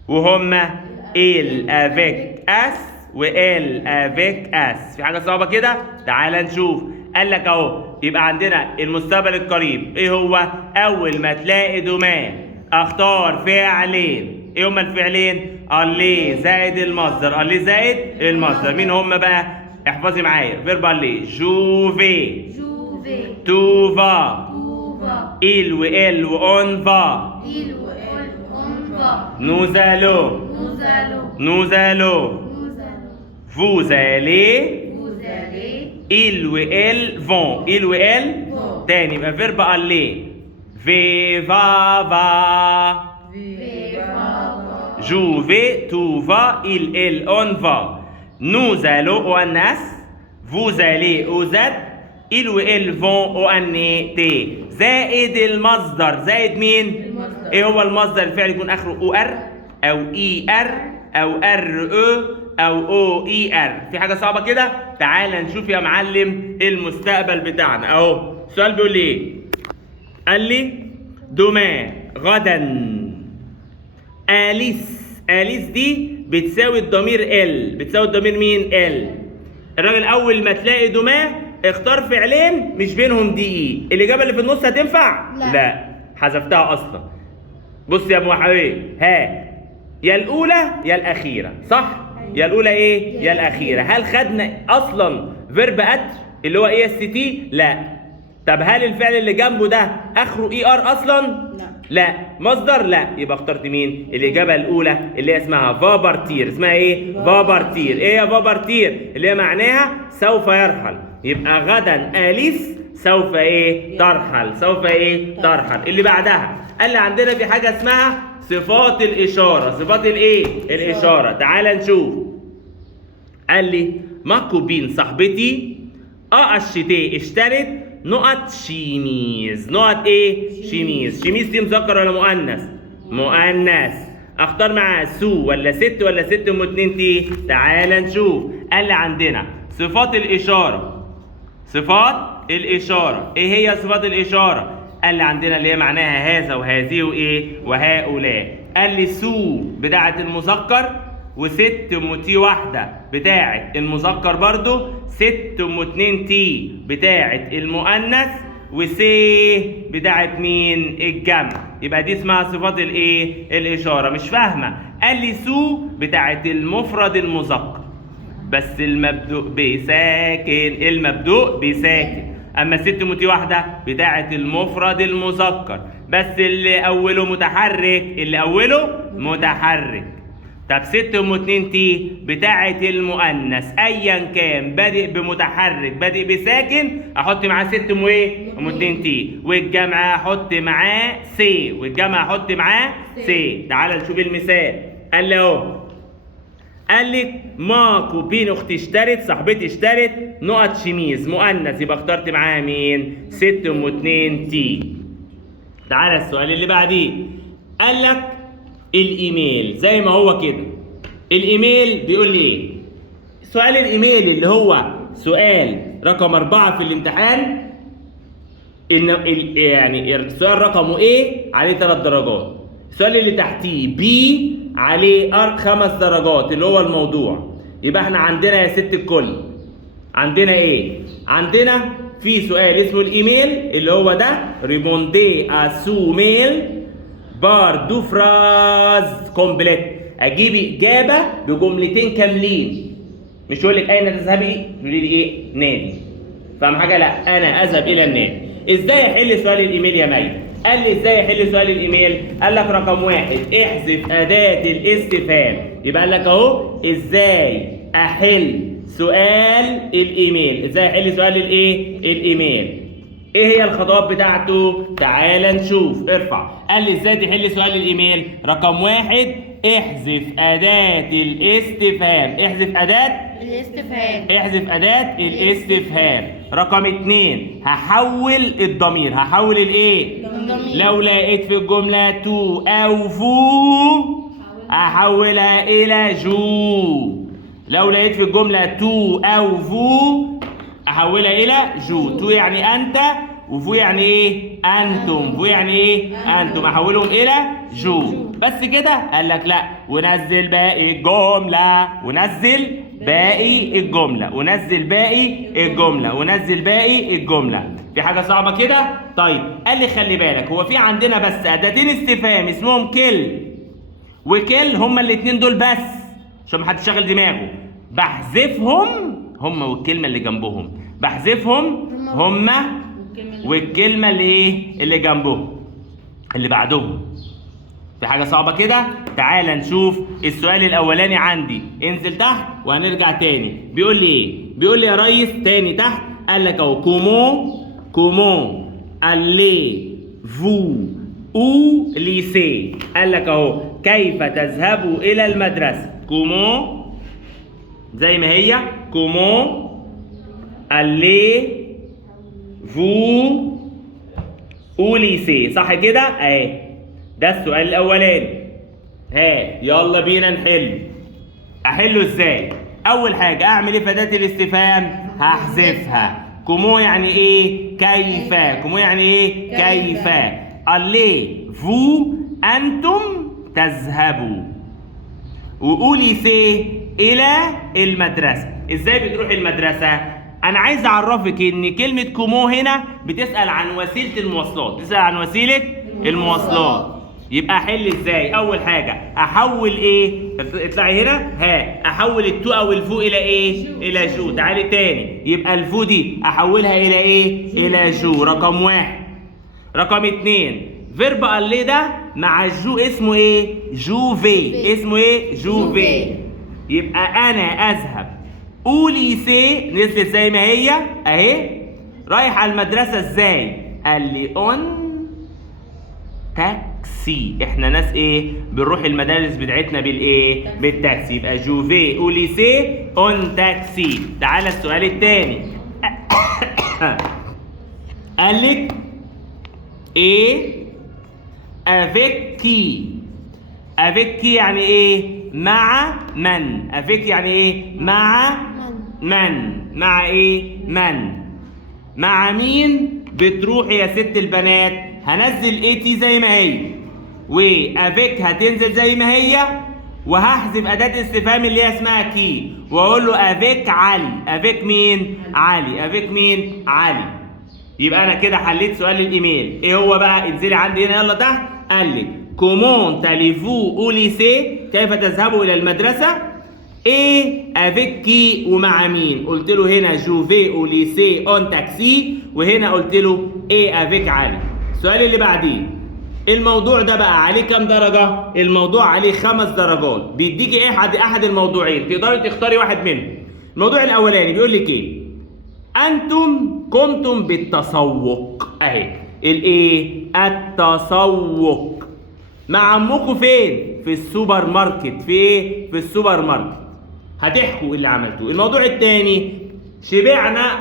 وهما ال افيك اس وال افيك اس. في حاجه صعبه كده؟ تعال نشوف. قال لك اهو، يبقى عندنا المستقبل القريب ايه هو؟ اول ما تلاقي دما اختار فعلين. ايه هما الفعلين؟ اللي زائد المصدر، اللي زائد المصدر. مين هما بقى؟ احفظي معايا. فيرب اللي جوفي، توفا، il ou elle ou on va. Il ou elle, on va. Nous allons. Nous allons. Nous allons. Nous allons. Vous allez. Vous allez. Il ou elle vont. Il ou elle vont. تاني يبقى فيرب aller. Ve va va. Ve va va. Je vais, tu vas, il elle on va. Nous allons au الناس. Vous allez aux êtes. il و ال فون او ان تي. زائد المصدر. زائد مين؟ المصدر. ايه هو المصدر؟ الفعل يكون اخره او ار او اي ار او ار او او اي ار. في حاجه صعبه كده؟ تعال نشوف يا معلم المستقبل بتاعنا اهو. السؤال بيقول لي ايه؟ قال لي دما غدا. اليس. اليس دي بتساوي الضمير ال. بتساوي الضمير مين؟ ال. الراجل اول ما تلاقي دما اختار فعلين مش بينهم دي اي. الاجابه اللي في النص هتنفع؟ لا حذفتها اصلا. بص يا ابو حبيب، ها يا الاولى يا الاخيره، صح؟ يا الاولى ايه؟ يا الاخيره. هل خدنا اصلا فيرب اتر اللي هو اي اس تي؟ لا. طب هل الفعل اللي جنبه ده اخره اي ار اصلا؟ لا. مصدر؟ لا. يبقى اخترت مين؟ الاجابه الاولى اللي هي اسمها فابرتير. اسمها ايه؟ فابرتير. ايه يا فابرتير؟ اللي هي معناها سوف يرحل. يبقى غدا اليس سوف ايه؟ ترحل. سوف ايه؟ ترحل. اللي بعدها قال لي عندنا في حاجه اسمها صفات الاشاره. صفات الايه؟ الاشاره. تعال نشوف. قال لي ماكو بين صاحبتي الشتاء اشترت نقط شيميز. نقط ايه؟ شيميز. شيميز دي مذكر ولا مؤنث؟ مؤنث. اختار معاها سو ولا ست ولا ست ام 2 تي؟ تعال نشوف. قال لي عندنا صفات الاشاره. صفات الاشاره. ايه هي صفات الاشاره؟ قال لي عندنا اللي هي معناها هذا وهذه وايه؟ وهؤلاء. قال لي سو بتاعه المذكر، وست ام تي واحده بتاعه المذكر برضو، ست ام 2 تي بتاعه المؤنث، وسي بتاعه مين؟ الجمع. يبقى دي اسمها صفات الايه؟ الاشاره. مش فاهمه؟ قال لي سو بتاعه المفرد المذكر بس المبدوء بساكن. المبدوء بساكن. اما ست ام تي واحده بتاعه المفرد المذكر بس اللي اوله متحرك. اللي اوله متحرك. طب ست ام 2 تي بتاعه المؤنث ايا كان بادئ بمتحرك بادئ بساكن، احط معاه ست ام ايه؟ ام 2 تي. والجمع احط معاه سي. والجمع احط معاه سي. تعال نشوف المثال. قال لي اهو، قال لك ماكو بين اختي اشترت، صاحبتي اشترت نقط شميز مؤنث، يبقى اخترت معاها مين؟ ست ام 2 تي. تعالى السؤال اللي بعديه. قال لك الايميل زي ما هو كده. الايميل بيقول لي ايه؟ سؤال الايميل اللي هو سؤال رقم 4 في الامتحان، ان يعني السؤال رقمه ايه عليه 3 درجات، السؤال اللي تحتيه بي عليه 5 درجات اللي هو الموضوع. يبقى احنا عندنا يا ست الكل عندنا ايه؟ عندنا في سؤال اسمه الايميل اللي هو ده ريبوندي اسو ميل بار دو فراز كومبليت، اجيب اجابه بجملتين كاملين. مش يقول لك اين تذهبي؟ تقولي لي ايه؟ نادي. فاهم حاجه؟ لا، انا اذهب الى النادي. ازاي احل سؤال الايميل يا مي؟ قال لي ازاي احل سؤال الايميل؟ قال لك رقم 1 احذف اداه الاستفهام. يبقى قال لك اهو ازاي احل سؤال الايميل. ازاي احل سؤال الايه؟ الايميل. ايه هي الخطوات بتاعته؟ تعال نشوف. ارفع. قال لي ازاي تحل سؤال الايميل؟ رقم 1 احذف اداه الاستفهام. احذف اداه الاستفهام. احذف اداه الاستفهام. رقم 2 هحول الضمير. هحول الايه؟ الضمير. لو لقيت في الجمله تو او فو هحولها الى جو. لو لقيت في الجمله تو او فو احولها الى جو. تو يعني انت، وفو يعني ايه؟ انتم. فو يعني ايه؟ انتم. احولهم الى جو. بس كده؟ قال لك لا، ونزل باقي الجمله. ونزل باقي الجمله. ونزل باقي الجمله. ونزل باقي الجمله. في حاجه صعبه كده؟ طيب قال لي خلي بالك، هو في عندنا بس اداتين استفهام اسمهم كل وكل، هما الاثنين دول بس عشان محدش شغل دماغه. بحذفهم هما والكلمه اللي جنبهم. بحذفهم هما والكلمه اللي ايه؟ اللي جنبهم اللي بعدهم. في حاجه صعبه كده؟ تعال نشوف السؤال الاولاني عندي. انزل تحت وهنرجع تاني. بيقول لي ايه؟ بيقول لي يا ريس تاني تحت. قال لك اهو كومون allez vous au lycée. قال لك اهو كيف تذهب الى المدرسه. كومون زي ما هي كومون allez vous au lycée. صح كده؟ اهي ده السؤال الاولاني. ها يلا بينا نحل. احله ازاي؟ اول حاجه اعمل ايه في اداه الاستفهام؟ هحذفها. كومو يعني ايه؟ كيف. كومو يعني ايه؟ كيف. allez vous انتم تذهبوا، وقولي الى المدرسه. ازاي بتروح المدرسه؟ انا عايز اعرفك ان كلمه كومو هنا بتسال عن وسيله المواصلات. بتسال عن وسيله المواصلات. يبقى احل ازاي؟ اول حاجه احول ايه؟ اطلعي هنا. ها احول التو او الفو الى ايه؟ الى جو. تعالي تاني. يبقى الفو دي احولها الى ايه؟ الى جو. رقم 1. رقم 2 فيرب allez ده مع الجو اسمه ايه؟ جوفي. اسمه ايه؟ جوفي. يبقى انا اذهب اوليسي نزلت زي ما هي اهي. رايح على المدرسه ازاي؟ قال لي اون تاكسي. احنا ناس ايه؟ بنروح المدارس بتاعتنا بالايه؟ بالتاكسي. يبقى جوفي اوليسي اون تاكسي. تعالى السؤال الثاني. قال لك ايه؟ افيك كي. افيك كي يعني ايه؟ مع من. افيك يعني ايه؟ مع من. مع ايه؟ من. مع مين بتروح يا ست البنات؟ هنزل اي تي زي ما هي، وافيك هتنزل زي ما هي، وهحذف اداه استفهام اللي هي اسمها كي، واقول له افيك علي. افيك مين؟ علي. افيك مين؟ علي. يبقى انا كده حليت سؤال الايميل. ايه هو بقى؟ انزلي عندي هنا يلا تحت. قال لك كومون تاليفو او ليسي. كيف تذهبوا الى المدرسه؟ ايه افيك كي ومع مين؟ قلت له هنا جوفي او ليسي اون تاكسي، وهنا قلت له ايه افيك علي. السؤال اللي بعديه، الموضوع ده بقى عليه كام درجه؟ الموضوع عليه 5 درجات. بيديكي ايه؟ احد الموضوعين، تقدري تختاري واحد منهم. الموضوع الاولاني بيقول لك ايه؟ انتم قمتم بالتسوق. اهي الايه؟ التسوق. مع عمكم فين؟ في السوبر ماركت. في ايه؟ في السوبر ماركت. هتحكوا اللي عملتوه. الموضوع الثاني شبعنا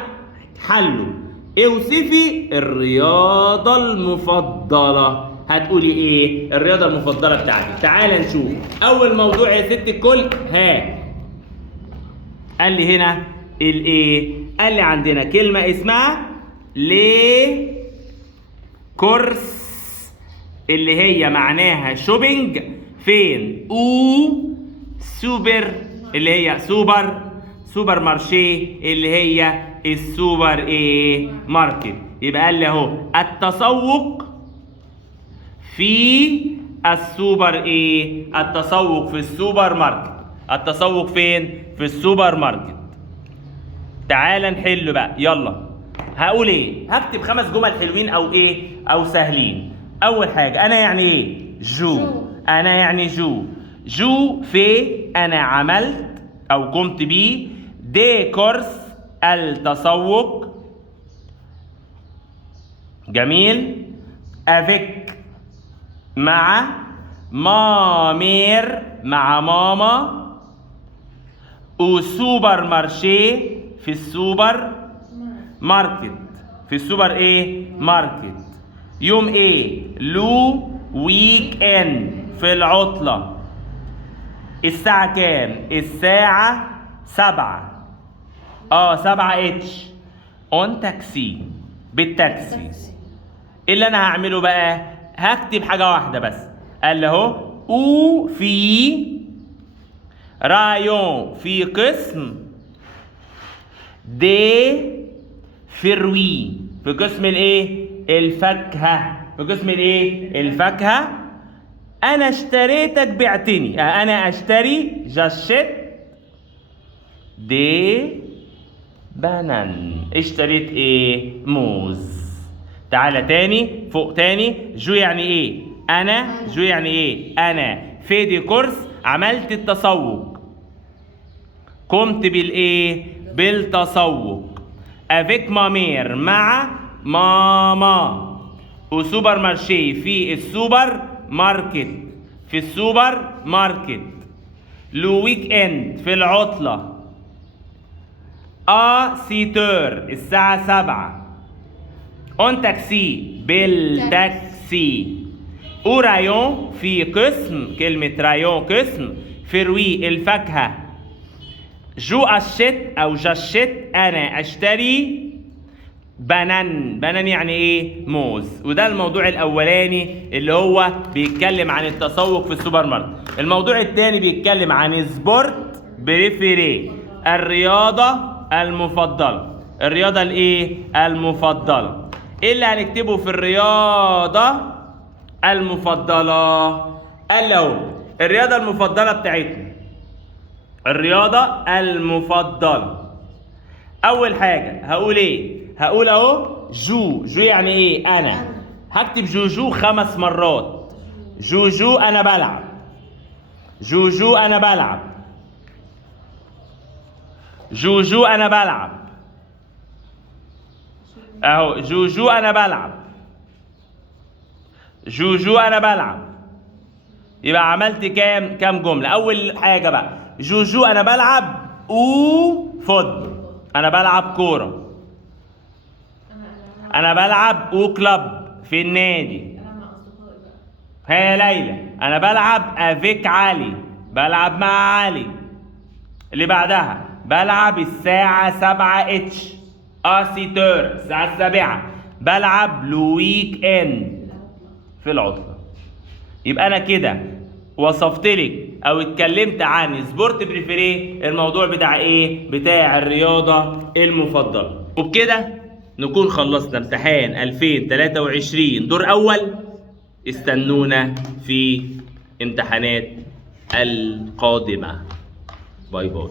حلوا. اوصفي الرياضة المفضلة. هتقولي ايه الرياضه المفضله بتاعتك؟ تعال نشوف. اول موضوع يا ست الكل، قال لي هنا الايه؟ قال لي عندنا كلمه اسمها لي كورس اللي هي معناها شوبينج. فين؟ سوبر اللي هي سوبر مارشي اللي هي السوبر ايه؟ ماركت. يبقى قال لي اهو التسوق في السوبر ايه؟ التسوق في السوبر ماركت. التسوق فين؟ في السوبر ماركت. تعال نحل بقى، يلا. هقول ايه؟ هكتب 5 جمل حلوين او ايه؟ او سهلين. اول حاجه، انا يعني ايه؟ انا يعني جو في انا عملت او قمت بيه دي كورس التسوق. جميل. افيك مع مامير مع ماما. وسوبر مارشي في السوبر ماركت. في السوبر ايه؟ ماركت. يوم ايه؟ لو ويك اند في العطلة. الساعة كام؟ الساعة 7. 7 اتش. اون تاكسي، بالتاكسي. ايه اللي انا هعمله بقى؟ هكتب حاجة واحدة بس. قال له اهو في رايون في قسم دي فروي في قسم الايه؟ الفاكهة. في قسم الايه؟ الفاكهة. انا اشتريتك بعتني. انا اشتري جاشيت دي بانان. اشتريت ايه؟ موز. تعالى تاني فوق تاني. جو يعني ايه؟ انا. جو يعني ايه؟ انا في دي كورس عملت التسوق. قمت بالايه؟ بالتسوق. افيك مامير مع ماما. وسوبر مارشي في السوبر ماركت. في السوبر ماركت. لو ويك اند في العطلة. سيتور الساعة 7. اون تاكسي بالتاكسي. ورايون في قسم. كلمة رايون قسم. فروي الفاكهة. جو اشت او جاشيت انا اشتري بانان. بانان يعني ايه؟ موز. وده الموضوع الاولاني اللي هو بيتكلم عن التسوق في السوبر ماركت. الموضوع الثاني بيتكلم عن سبورت بريفيري، الرياضة المفضلة. الرياضة الايه؟ المفضلة. ايه اللي هنكتبه في الرياضة المفضلة؟ قال له الرياضة المفضلة بتاعتنا. الرياضة المفضلة. أول حاجة هقول إيه؟ هقول أهو جو يعني إيه؟ أنا. هكتب جو 5 مرات. جو أنا بلعب. جو أنا بلعب. جو أنا بلعب. أهو جو أنا بلعب. جو أنا بلعب. يبقى عملت كام جملة؟ أول حاجة بقى جو أنا بلعب فوتبول. أنا بلعب كورة. أنا بلعب كلاب في النادي. هي ليلى. أنا بلعب افيك علي. بلعب مع علي. اللي بعدها بلعب الساعة 7 اتش. سيتور الساعة 7. بلعب لويك اند في العطلة. يبقى أنا كده وصفت لك او اتكلمت عن سبورت بريفيري، الموضوع بتاع ايه؟ بتاع الرياضة المفضلة. وبكده نكون خلصنا امتحان 2023 دور اول. استنونا في امتحانات القادمة. باي باي.